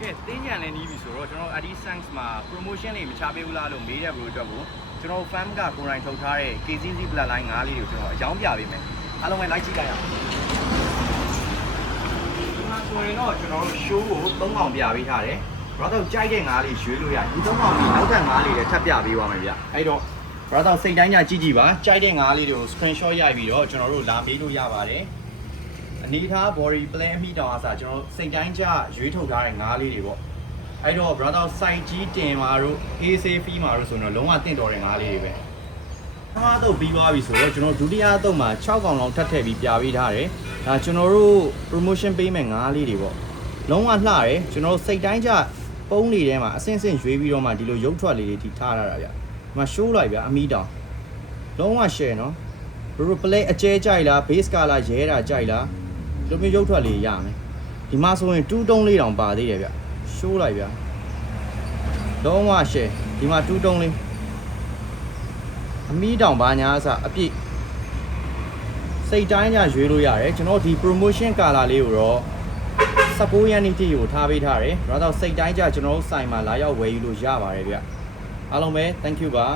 ကဲတင်းကြံလည်းနီးပြီဆိုတော့ကျွန်တော် Adi Sanks မှာ promotion လေးမချပေးဘူးလားလို့မေးတဲ့ဘရိုအတွက်ကိုကျွန်တော် fan ကကိုယ်တိုင်ထုတ်ထားတဲ့ KCC Bloodline 5လေးတွေကိုကျွန်တော်အကြောင်းပြပေးမယ်အားလုံးပဲ like ကြည့်ကြရအောင်ဒီမှာဆိုရင်တော့ကျွန်တော်တို့ show ကို3កောင်ပြပေးထားတယ်brother ကြိုက်တဲ့5လေးရွေးလို့ရဒီ3កောင်ကြီးနောက်ထပ်5လေးလည်းထပ်ပြပေးပါမယ်ဗျအဲ့တော့ brother စိတ်တိုင်းကြည့်ကြည့်ပါကြိုက်တဲ့5လေးတွေကို screenshot ရိုက်ပြီးတော့ကျွန်တော်တို့လာမေးလို့ရပါတယ်အနေထား body plan အမိတောင်အစားကျွန်တော်စိတ်တိုင်းကြရွေးထုတ်ထားတဲ့ငါးလေးတွေပေါ့အဲ့တော့ brother site ကြီးတင်မှာတို့ AC fee မှာတို့ဆိုတော့လုံးဝတင့်တော်တဲ့ငါးလေးတွေပဲပထမတော့ပြီးသွားပြီဆိုတော့ကျွန်တော်ဒုတိယတော့မှာ6កောင်လောက်ထပ်ထည့်ပြီးပြပေးထားတယ်ဒါကျွန်တော်တို့ promotion ပေးမဲ့ငါးလေးတွေပေါ့လုံးဝလှတယ်ကျွန်တော်စိတ်တိုင်းကြပုံးနေထဲမှာအစင်းစင်းရွေးပြီးတော့မှဒီလိုရုပ်ထွက်လေးတွေထိထားရတာဗျဒီမှာ show လိုက်ဗျအမိတောင်လုံးဝ share နော် bro play အကျဲကြိုက်လား base color ရဲတာကြိုက်လားဒီလိုမျိုးရုပ်ထွက်လေးရမယ်ဒီမှာဆိုရင်2တုံးလေးတောင်ပါသေးတယ်ဗျရှိုးလိုက်ဗျလုံးဝ share ဒီမှာ2တုံးလေးအမီးတောင်ဘာညာအစအပြည့်စိတ်တိုင်းကြရွေးလို့ရတယ်ကျွန်တော်ဒီ promotion color လေးကိုတော့19ရက်နေ့တည်းကိုထားပေးထားတယ်ဒါတော့စိတ်တိုင်းကြကျွန်တော်တို့စိုင်မှာလာရောက်ဝယ်ယူလို့ရပါတယ်ဗျအားလုံးပဲ thank you ပါ